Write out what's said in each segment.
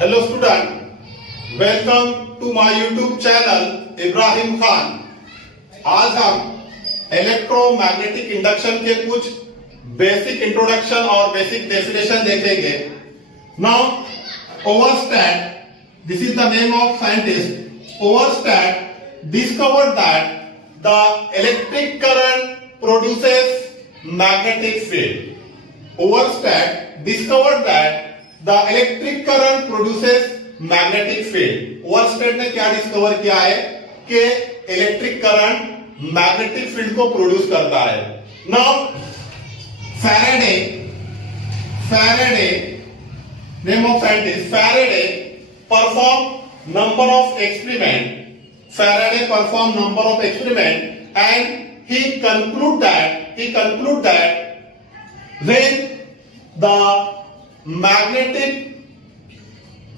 Hello student, welcome to my YouTube channel Ibrahim खान। आज हम electromagnetic induction के कुछ बेसिक इंट्रोडक्शन और बेसिक डेफिनेशन देखेंगे। Now Overstat, this is the name of scientist. Overstat discovered that the electric current produces magnetic field. Overstat discovered that the electric current produces magnetic field. Overstate ने क्या डिस्कवर किया है कि electric current magnetic field को प्रोड्यूस करता है। Now Faraday name of scientist, Faraday perform number of experiment. Faraday performed number of experiment and he conclude that when the magnetic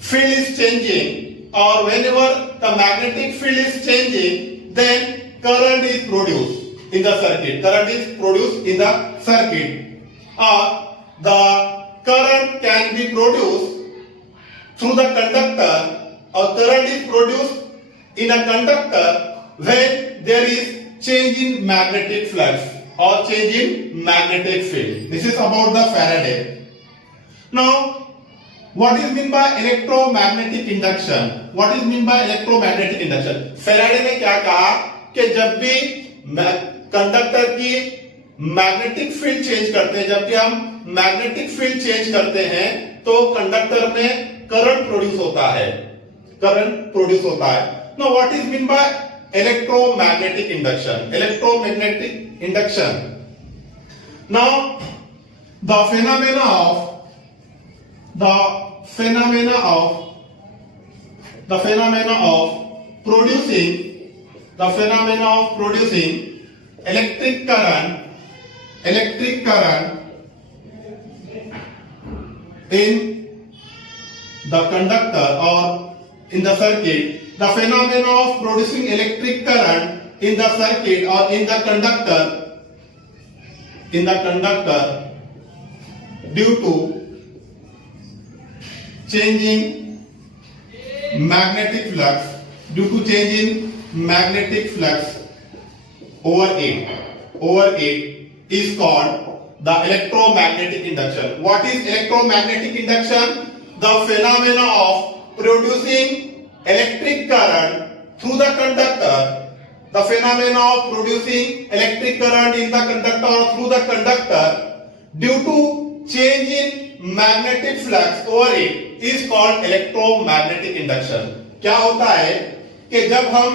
field is changing or whenever the magnetic field is changing, then current is produced in the circuit. Current is produced in the circuit. The current can be produced through the conductor, or current is produced in a conductor when there is change in magnetic flux or change in magnetic field. This is about the Faraday. Now, what is mean by electromagnetic induction? What is mean by electromagnetic induction? Faraday ने क्या कहा कि जब भी कंडक्टर की magnetic field change करते हैं, जब भी हम मैग्नेटिक फील्ड चेंज करते हैं तो कंडक्टर में करंट प्रोड्यूस होता है। Now, what is mean by electromagnetic induction? Electromagnetic induction. Now, the phenomena of producing electric current in the conductor or in the circuit. The phenomena of producing electric current in the circuit or in the conductor due to changing magnetic flux over it is called the electromagnetic induction. What is electromagnetic induction? The phenomena of producing electric current through the conductor. The phenomena of producing electric current in the conductor or through the conductor due to change in magnetic flux over it is called electromagnetic induction. क्या होता है कि जब हम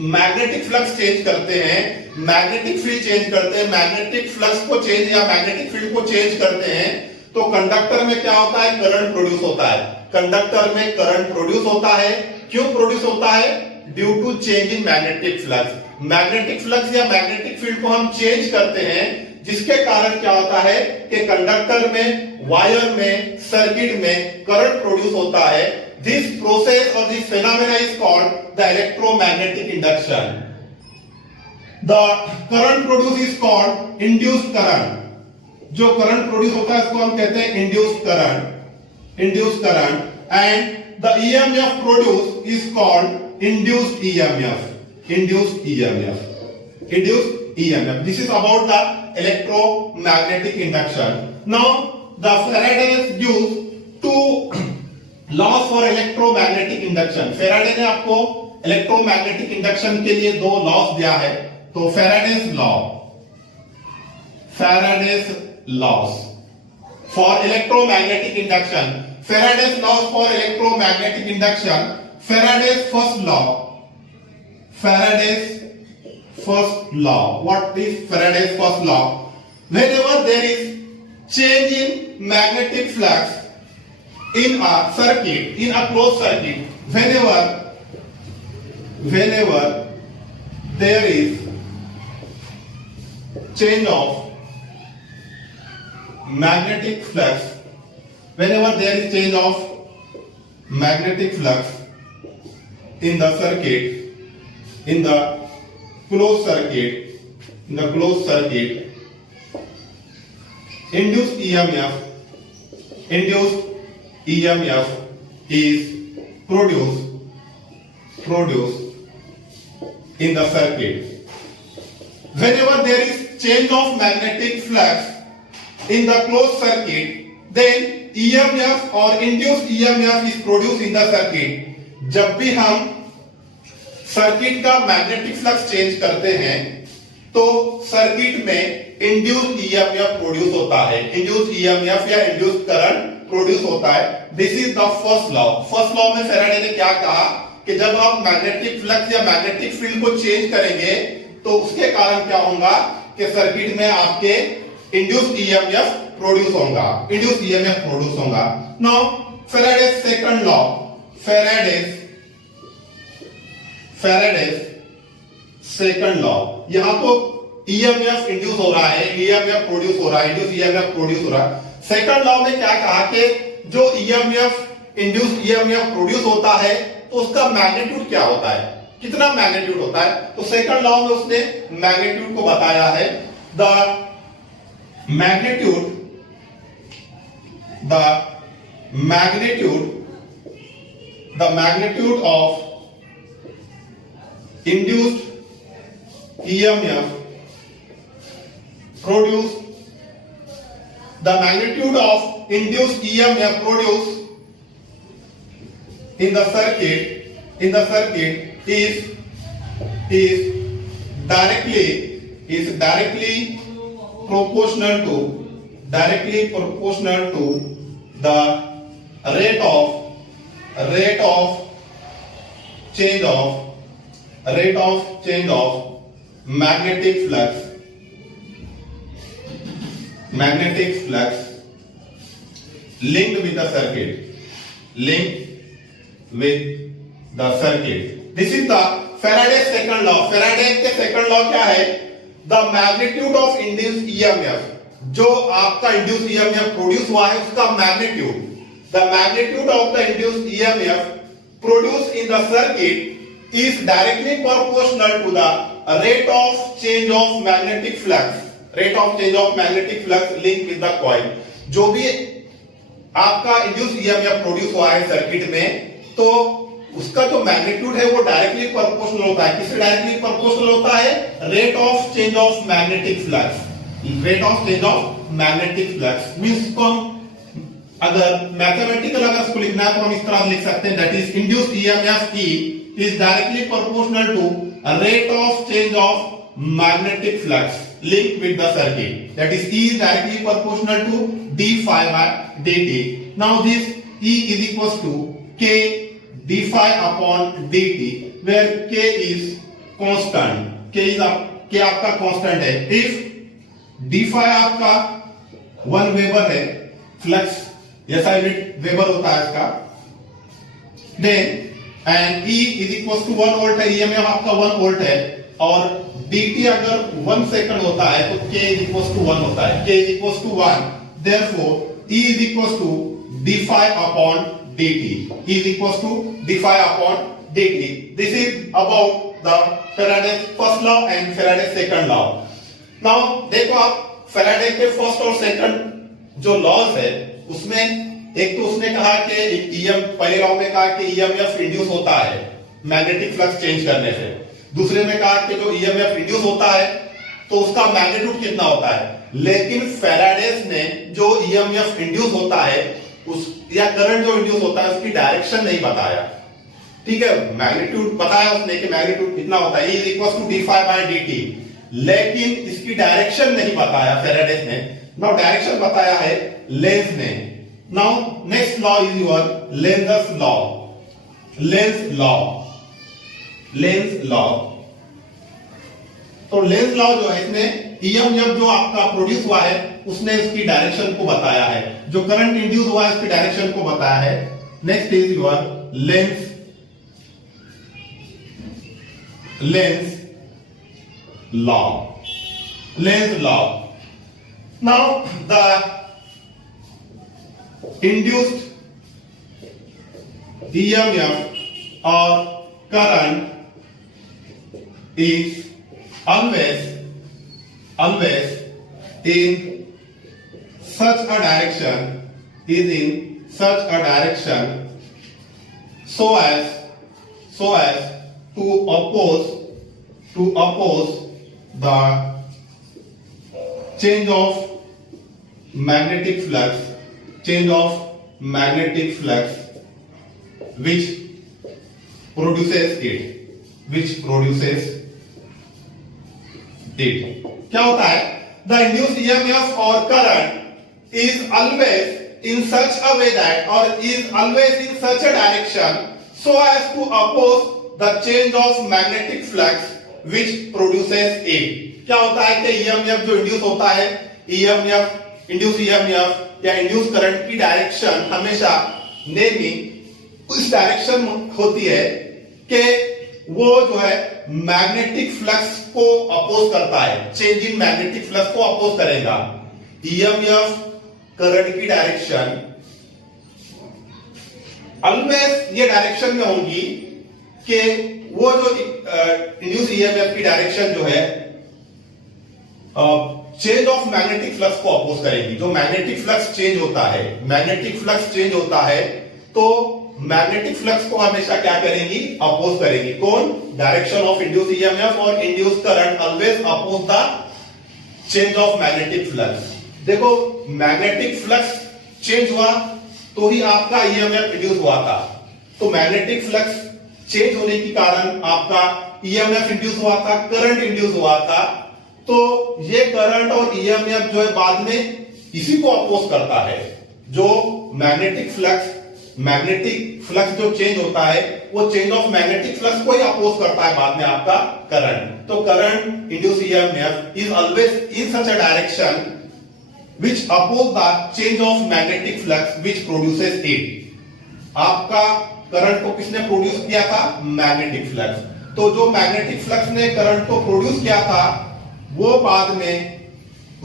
magnetic flux change करते हैं, magnetic field change करते हैं, मैग्नेटिक फ्लक्स को चेंज या मैग्नेटिक फील्ड को चेंज करते हैं तो कंडक्टर में क्या होता है? करंट प्रोड्यूस होता है। कंडक्टर में करंट प्रोड्यूस होता है। क्यों प्रोड्यूस होता है? Due to change in magnetic flux. Magnetic flux या मैग्नेटिक फील्ड को हम चेंज करते हैं, जिसके कारण क्या होता है कि कंडक्टर में, वायर में, सर्किट में करंट प्रोड्यूस होता है। दिस प्रोसेस और this phenomena is called the electromagnetic induction. The current produce is called induced current. जो करंट प्रोड्यूस होता है इसको हम कहते हैं induced current and the EMF produced is called induced EMF. This is about the electromagnetic induction. Now, the Faraday's used two laws for electromagnetic induction. Faraday ने आपको electromagnetic induction के लिए दो laws दिया है। तो Faraday's laws for electromagnetic induction. Faraday's laws for electromagnetic induction. Faraday's first law. What is Faraday's first law? Whenever there is change in magnetic flux in a circuit, in a closed circuit, whenever there is change of magnetic flux, whenever there is change of magnetic flux in the circuit, in the closed circuit, induced EMF is produced in the circuit. Whenever there is change of magnetic flux in the closed circuit, then EMF or induced EMF is produced in the circuit. जब भी हम सर्किट का magnetic flux change करते हैं तो सर्किट में induced EMF produce होता है, इंड्यूस्ड ईएमएफ या इंड्यूस्ड करंट प्रोड्यूस होता है. This is the first law. First law में फैराडे ने क्या कहा कि जब आप मैग्नेटिक फ्लक्स या मैग्नेटिक फील्ड को चेंज करेंगे तो उसके कारण क्या होगा कि सर्किट में आपके इंड्यूस्ड ईएमएफ प्रोड्यूस होगा, इंड्यूस्ड ईएमएफ प्रोड्यूस होगा. Now Faraday's second law, Faraday's second law. यहां तो ईएमएफ इंड्यूस हो रहा है, ईएमएफ प्रोड्यूस हो रहा है, इंड्यूस ईएमएफ प्रोड्यूस हो रहा है. सेकंड लॉ में क्या कहा कि जो ईएमएफ इंड्यूस ईएमएफ प्रोड्यूस होता है तो उसका मैग्नीट्यूड क्या होता है, कितना मैग्नीट्यूड होता है. तो सेकंड लॉ में उसने मैग्नीट्यूड को बताया है. The magnitude of induced EMF produced in the circuit is directly proportional to the rate of change of magnetic flux linked with the circuit. This is the Faraday's second law. Faraday के second law क्या है? The magnitude of induced EMF, जो आपका induced EMF produce हुआ है उसका magnitude, the magnitude of the induced EMF produced in the circuit is directly proportional to the rate of change of magnetic flux linked with the coil. जो भी आपका induced EMF produce हुआ है सर्किट में तो उसका जो मैग्नीट्यूड है वो डायरेक्टली प्रोपोर्शनल होता है. किससे डायरेक्टली प्रोपोर्शनल होता है? Rate of change of magnetic flux. Means को हम अगर मैथमेटिकल अगर इसको लिखना है तो हम इस तरह लिख सकते हैं, that is induced EMF E is directly proportional to a rate of change of magnetic flux linked with the circuit. That is E is directly proportional to d phi by dt. Now this E is equals to K d phi upon dt, where K is constant. K आपका constant है. If d phi आपका 1 वेबर है, फ्लक्स जैसा unit weber होता है इसका, then and E is equals to 1 वोल्ट है, EMF आपका 1 वोल्ट है और dt अगर 1 सेकंड होता है तो K is equals to 1 होता है. K is equals to 1. Therefore E is equals to d phi upon dt. E is equals to d phi upon dt. This is about the Faraday's first law and Faraday's second law. Now देखो आप Faraday के फर्स्ट और सेकंड जो लॉज है उसमें एक तो उसने कहा कि पहले लॉ में कहा कि ईएमएफ इंड्यूस होता है मैग्नेटिक फ्लक्स चेंज करने से. दूसरे में कहा कि जो ईएमएफ इंड्यूस होता है तो उसका मैग्नीट्यूड कितना होता है. लेकिन फैराडेस ने जो ईएमएफ इंड्यूस होता है उस या करंट जो इंड्यूस होता है उसकी डायरेक्शन नहीं बताया. ठीक है, मैग्नीट्यूड बताया उसने कि मैग्नीट्यूड कितना होता है, E is equals to d phi by dt, लेकिन इसकी डायरेक्शन नहीं बताया फेराडेस ने. नाउ डायरेक्शन बताया है लेंज ने. Now next law is your Lenz's law. Lenz law. तो लेंज लॉ जो है इसने ईएमएफ जो आपका प्रोड्यूस हुआ है उसने उसकी डायरेक्शन को बताया है, जो करंट इंड्यूस हुआ है उसकी डायरेक्शन को बताया है. Next is your Lenz law. Now the induced EMF or current is always in such a direction so as to oppose the change of magnetic flux which produces it क्या होता है the induced EMF or current is always in such a way that or is always in such a direction so as to oppose the change of magnetic flux which produces it क्या होता है कि EMF जो इंड्यूस होता है induce EMF या induce current की डायरेक्शन हमेशा नेमी उस डायरेक्शन होती है कि वो जो है मैग्नेटिक फ्लक्स को अपोज करता है चेंज इन मैग्नेटिक फ्लक्स को अपोज करेगा EMF करंट की डायरेक्शन ऑलवेज ये डायरेक्शन में होगी कि वो जो इंड्यूस EMF की डायरेक्शन जो है चेंज ऑफ मैग्नेटिक फ्लक्स को अपोज करेगी जो मैग्नेटिक फ्लक्स चेंज होता है तो मैग्नेटिक फ्लक्स को हमेशा क्या करेंगी अपोज करेगी कौन डायरेक्शन ऑफ इंड्यूस EMF और induce current always oppose the change of magnetic flux देखो मैग्नेटिक फ्लक्स चेंज हुआ तो ही आपका EMF इंड्यूस हुआ था तो मैग्नेटिक फ्लक्स चेंज होने के कारण आपका EMF इंड्यूस हुआ था करंट इंड्यूस हुआ था तो ये करंट और EMF जो है बाद में इसी को अपोज करता है जो मैग्नेटिक फ्लक्स जो चेंज होता है वो चेंज ऑफ मैग्नेटिक फ्लक्स को ही अपोज करता है बाद में आपका करंट तो current induce EMF is always in such a direction which oppose the change of magnetic flux which produces it आपका करंट को किसने प्रोड्यूस किया था मैग्नेटिक फ्लक्स तो जो मैग्नेटिक फ्लक्स ने करंट को प्रोड्यूस किया था वो बाद में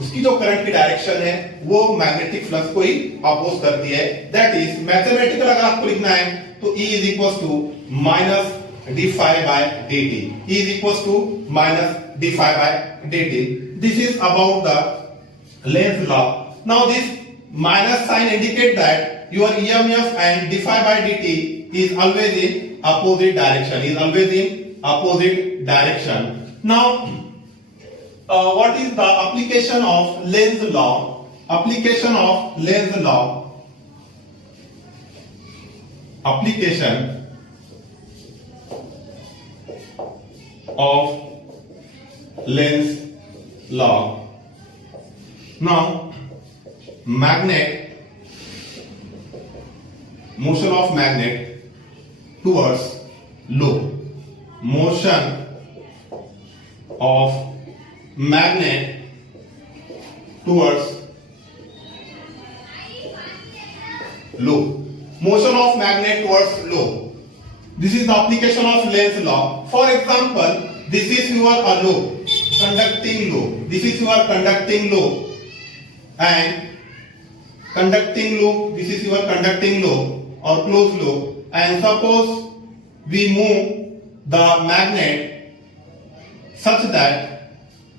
उसकी जो करंट की डायरेक्शन है वो मैग्नेटिक फ्लक्स को ही अपोज करती है दैट इज मैथमेटिकल अगर आपको लिखना है तो E is equals to minus d phi by dt E is equals to minus d phi by dt this is about the Lenz's law now this minus sign indicate that your EMF and d phi by dt is always in opposite direction now what is the application of Lenz's law application of Lenz's law now motion of magnet towards low motion of magnet towards low this is the application of Lenz's law for example this is your this is your conducting loop and this is your conducting loop or closed loop and suppose we move the magnet such that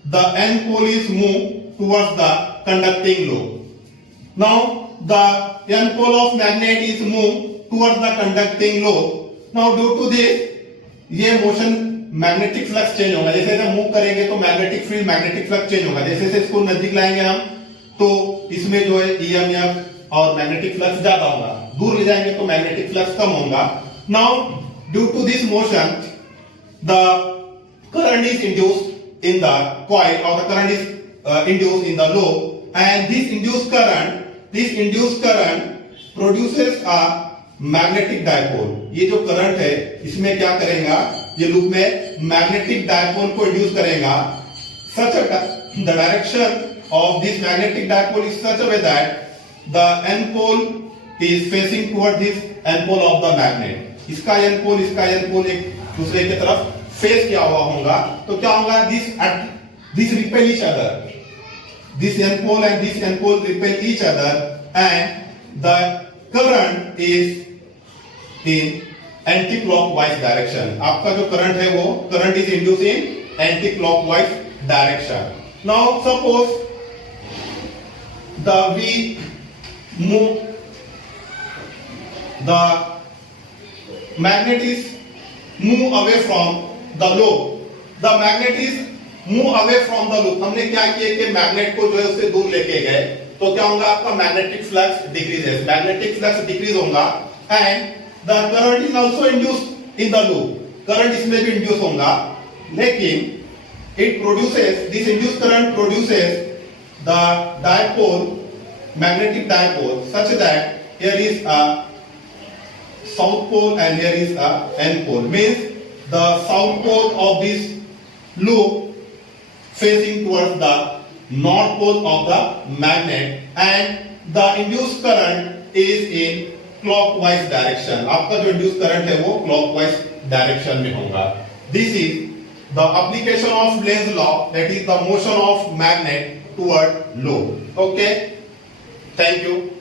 the n pole is moved towards the conducting loop now the n pole of magnet is moved towards the conducting loop now due to this ये motion magnetic flux change होगा जैसे जैसे मूव करेंगे तो magnetic field magnetic flux change होगा जैसे जैसे इसको नजदीक लाएंगे हम तो इसमें जो है EMF और मैग्नेटिक फ्लक्स ज्यादा होगा दूर ले जाएंगे तो मैग्नेटिक फ्लक्स कम होगा now due to this motion the current is induced in the coil और the current is induced in the loop and this induced current produces a magnetic dipole ये जो करंट है इसमें क्या करेगा ये लूप में मैग्नेटिक डायपोल को इंड्यूस करेगा such the direction of this magnetic dipole is such a way that the n pole is facing toward this n pole of the magnet इसका n pole एक दूसरे की तरफ फेस किया हुआ होगा तो क्या होगा this repel each other this n pole and this n pole repel each other and the current is in anti-clockwise direction आपका जो करंट है वो current is induce in anti-clockwise direction now suppose we move the magnet is move away from the loop. The magnet is move away from the loop. हमने क्या किया कि मैग्नेट को जो है उससे दूर लेके गए, तो क्या होगा आपका magnetic flux decreases, magnetic flux decrease होगा and the current is also induced in the loop, current इसमें भी इंड्यूस होगा, लेकिन it produces, this induced current produces the dipole, magnetic dipole, such that here is a south pole and here is a n pole, means the south pole of this loop facing towards the north pole of the magnet and the induced current is in clockwise direction. आपका जो induced current है वो clockwise direction में होगा. This is the application of Lenz's law, that is the motion of magnet toward loop. Okay, thank you.